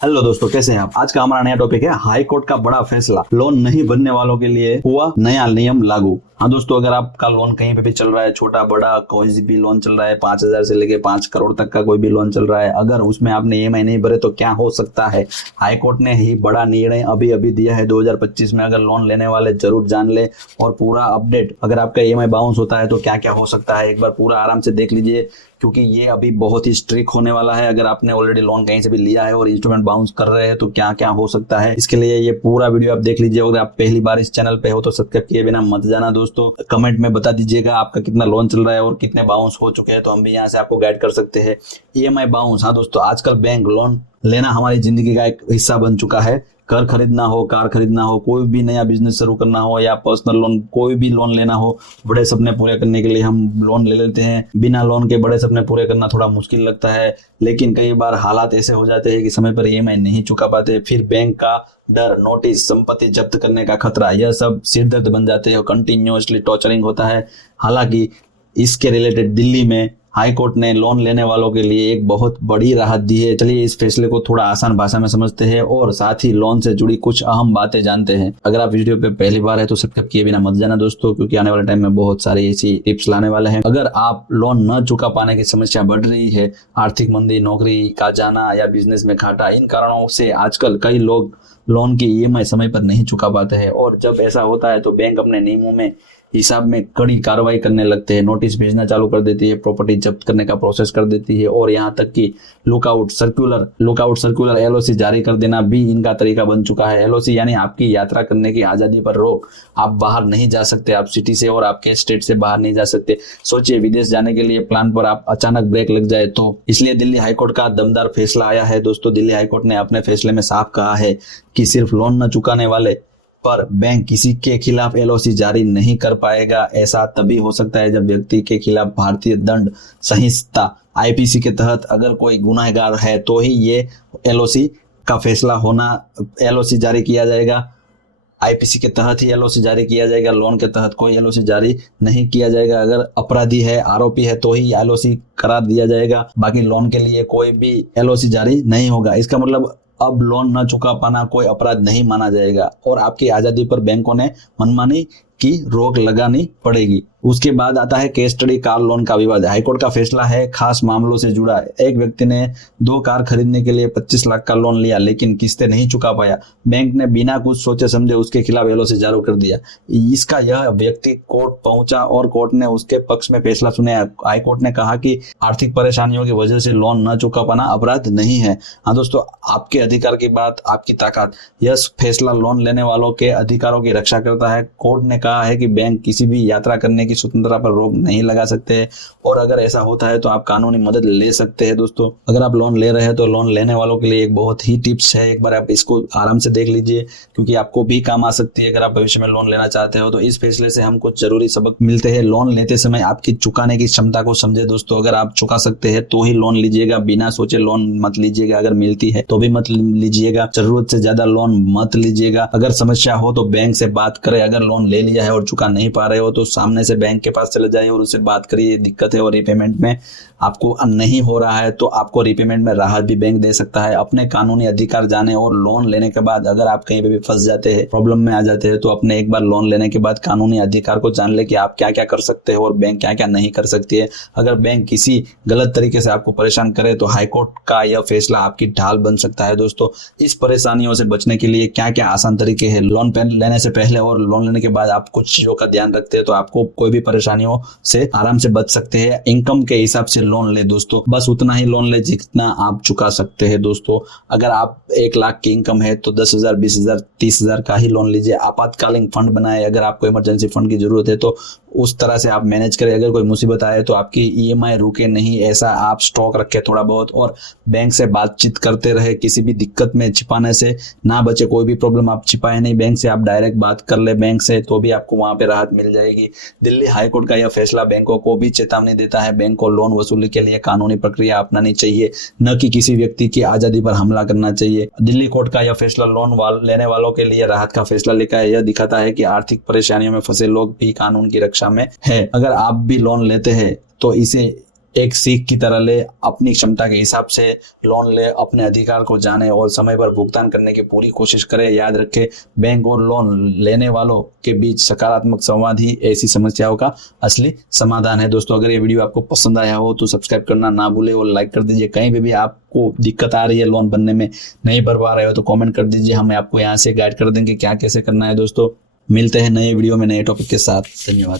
Hello दोस्तों, कैसे हैं आप। आज का हमारा नया टॉपिक है हाई कोर्ट का बड़ा फैसला, लोन नहीं भरने वालों के लिए हुआ नया नियम लागू। हाँ दोस्तों, अगर आपका लोन कहीं पे भी चल रहा है, छोटा बड़ा कोई भी लोन चल रहा है, 5,000 से लेके 5 करोड़ तक का कोई भी लोन चल रहा है, अगर उसमें आपने ईएमआई नहीं भरे तो क्या हो सकता है। हाई कोर्ट ने ही बड़ा निर्णय अभी अभी दिया है 2025 में। अगर लोन लेने वाले जरूर जान ले और पूरा अपडेट, अगर आपका ईएमआई बाउंस होता है तो क्या क्या हो सकता है, एक बार पूरा आराम से देख लीजिए, क्योंकि ये अभी बहुत ही स्ट्रिक्ट होने वाला है। अगर आपने ऑलरेडी लोन कहीं से भी लिया है और इंस्टॉलमेंट बाउंस कर रहे हैं तो क्या क्या हो सकता है, इसके लिए ये पूरा वीडियो आप देख लीजिए। अगर आप पहली बार इस चैनल पे हो तो सब्सक्राइब किए बिना मत जाना दोस्तों। कमेंट में बता दीजिएगा आपका कितना लोन चल रहा है और कितने बाउंस हो चुके हैं, तो हम भी यहाँ से आपको गाइड कर सकते हैं। ईएमआई बाउंस, हाँ दोस्तों, आजकल बैंक लोन लेना हमारी जिंदगी का एक हिस्सा बन चुका है। घर खरीदना हो, कार खरीदना हो, कोई भी नया बिजनेस शुरू करना हो या पर्सनल लोन, कोई भी लोन लेना हो, बड़े सपने पूरे करने के लिए हम लोन ले लेते हैं। बिना लोन के बड़े सपने पूरे करना थोड़ा मुश्किल लगता है, लेकिन कई बार हालात ऐसे हो जाते हैं कि समय पर ईएमआई नहीं चुका पाते, फिर बैंक का डर, नोटिस, संपत्ति जब्त करने का खतरा, यह सब सिरदर्द बन जाते हैं। कंटिन्यूअसली टॉर्चरिंग होता है। हालांकि इसके रिलेटेड दिल्ली में हाई कोर्ट ने लोन लेने वालों के लिए एक बहुत बड़ी राहत दी है। चलिए इस फैसले को थोड़ा आसान भाषा में समझते हैं और साथ ही लोन से जुड़ी कुछ अहम बातें जानते हैं। अगर आप वीडियो पे पहली बार है तो सब्सक्राइब किए बिना मत जाना दोस्तों, क्योंकि आने वाले टाइम में बहुत सारी ऐसी टिप्स लाने वाले हैं। अगर आप लोन न चुका पाने की समस्या बढ़ रही है, आर्थिक मंदी, नौकरी का जाना या बिजनेस में घाटा, इन कारणों से आजकल कई लोग लोन की ईएमआई समय पर नहीं चुका पाते हैं। और जब ऐसा होता है तो बैंक अपने नियमों में हिसाब में कड़ी कार्रवाई करने लगते हैं, नोटिस भेजना चालू कर देती है, प्रॉपर्टी जब्त करने का प्रोसेस कर देती है, और यहाँ तक कि लुकआउट सर्कुलर एलओसी जारी कर देना भी इनका तरीका बन चुका है। एलओसी यानी आपकी यात्रा करने की आजादी पर रोक। आप बाहर नहीं जा सकते, आप सिटी से और आपके स्टेट से बाहर नहीं जा सकते। सोचिए, विदेश जाने के लिए प्लान पर आप अचानक ब्रेक लग जाए तो। इसलिए दिल्ली हाईकोर्ट का दमदार फैसला आया है दोस्तों। दिल्ली हाईकोर्ट ने अपने फैसले में साफ कहा है कि सिर्फ लोन न चुकाने वाले पर बैंक किसी के खिलाफ एलओसी जारी नहीं कर पाएगा। ऐसा तभी हो सकता है जब व्यक्ति के खिलाफ भारतीय दंड संहिता आईपीसी के तहत अगर कोई गुनाहगार है तो ही ये एलओसी का फैसला होना, एलओसी जारी किया जाएगा। आईपीसी के तहत ही एलओसी जारी किया जाएगा, लोन के तहत कोई एलओसी जारी नहीं किया जाएगा। अगर अपराधी है, आरोपी है तो ही एलओसी करार दिया जाएगा, बाकी लोन के लिए कोई भी एलओसी जारी नहीं होगा। इसका मतलब अब लोन न चुका पाना कोई अपराध नहीं माना जाएगा और आपकी आजादी पर बैंकों ने मनमानी की रोक लगानी पड़ेगी। उसके बाद आता है केस स्टडी कार लोन का विवाद। हाईकोर्ट का फैसला है खास मामलों से जुड़ा। एक व्यक्ति ने 2 कार खरीदने के लिए 25 लाख का लोन लिया, लेकिन किस्तें नहीं चुका पाया। बैंक ने बिना कुछ सोचे समझे उसके खिलाफ एलओसी जारी कर दिया। इसका यह व्यक्ति कोर्ट पहुंचा और कोर्ट ने उसके पक्ष में फैसला सुनाया। हाईकोर्ट ने कहा कि आर्थिक परेशानियों की वजह से लोन न चुका पाना अपराध नहीं है। हाँ दोस्तों, आपके अधिकार की बात, आपकी ताकत। यह फैसला लोन लेने वालों के अधिकारों की रक्षा करता है। कोर्ट ने कहा है कि बैंक किसी भी यात्रा करने की स्वतंत्रता पर रोक नहीं लगा सकते हैं, और अगर ऐसा होता है तो आप कानूनी मदद ले सकते हैं दोस्तों। अगर आप लोन ले रहे हैं तो लोन लेने वालों के लिए एक बहुत ही टिप्स है, एक बार आप इसको आराम से देख लीजिए, क्योंकि आपको भी काम आ सकती है अगर आप भविष्य में लोन लेना चाहते हो। तो इस फैसले से हम कुछ जरूरी सबक मिलते हैं। लोन लेते समय आपकी चुकाने की क्षमता को समझे दोस्तों। अगर आप चुका सकते हैं तो ही लोन लीजिएगा, बिना सोचे लोन मत लीजिएगा। अगर मिलती है तो भी मत लीजिएगा, जरूरत से ज्यादा लोन मत लीजिएगा। अगर समस्या हो तो बैंक से बात करें। अगर लोन ले लिया है और चुका नहीं पा रहे हो तो सामने से बैंक के पास चले जाइए और उससे बात करिए, दिक्कत है और रीपेमेंट में आपको नहीं हो रहा है तो आपको रीपेमेंट में राहत भी बैंक दे सकता है। अपने कानूनी अधिकार जाने, और लोन लेने के बाद अगर आप कहीं पे भी फंस जाते हैं, प्रॉब्लम में आ जाते हैं, तो अपने एक बार लोन लेने के बाद कानूनी अधिकार को जान ले कि आप क्या क्या कर सकते हो और बैंक क्या क्या नहीं कर सकती है। अगर बैंक किसी गलत तरीके से आपको परेशान करे तो हाईकोर्ट का यह फैसला आपकी ढाल बन सकता है दोस्तों। इस परेशानियों से बचने के लिए क्या क्या आसान तरीके हैं। लोन लेने से पहले और लोन लेने के बाद आप कुछ चीजों का ध्यान रखते हैं तो आपको कोई भी परेशानियों से आराम से बच सकते हैं। इनकम के हिसाब से लोन ले दोस्तों, बस उतना ही लोन ले जितना आप चुका सकते हैं दोस्तों। अगर आप 1 लाख की इनकम है तो 10,000, 20,000, 30,000 का ही लोन लीजिए। आपातकालीन फंड बनाए, अगर आपको इमरजेंसी फंड की जरूरत है तो उस तरह से आप मैनेज करें। अगर कोई मुसीबत आए तो आपकी ईएमआई रुके नहीं, ऐसा आप स्टॉक रखें थोड़ा बहुत, और बैंक से बातचीत करते रहे। किसी भी दिक्कत में छिपाने से ना बचे। कोई भी प्रॉब्लम आप छिपाए नहीं, बैंक से आप डायरेक्ट बात कर ले बैंक से, तो भी आपको वहां पे राहत मिल जाएगी। दिल्ली हाईकोर्ट का यह फैसला बैंकों को भी चेतावनी देता है। बैंक को लोन वसूली के लिए कानूनी प्रक्रिया अपनानी चाहिए, न कि किसी व्यक्ति की आजादी पर हमला करना चाहिए। दिल्ली कोर्ट का यह फैसला लोन लेने वालों के लिए राहत का फैसला लेकर है। यह दिखाता है कि आर्थिक परेशानियों में फंसे लोग भी कानून की रक्षा में है। अगर आप भी लोन लेते हैं तो इसे एक सीख की तरह ले, अपनी क्षमता के हिसाब से लोन ले, अपने अधिकार को जाने और समय पर भुगतान करने की पूरी कोशिश करे। याद रखे, बैंक और लोन लेने वालों के बीच सकारात्मक संवाद ही ऐसी समस्याओं का असली समाधान है। दोस्तों, अगर ये वीडियो आपको पसंद आया हो तो सब्सक्राइब करना ना भूले और लाइक कर दीजिए। कहीं पे भी आपको दिक्कत आ रही है लोन बनने में, नहीं भर पा रहे हो तो कमेंट कर दीजिए, हम आपको यहाँ से गाइड कर देंगे क्या कैसे करना है। दोस्तों, मिलते हैं नए वीडियो में नए टॉपिक के साथ। धन्यवाद।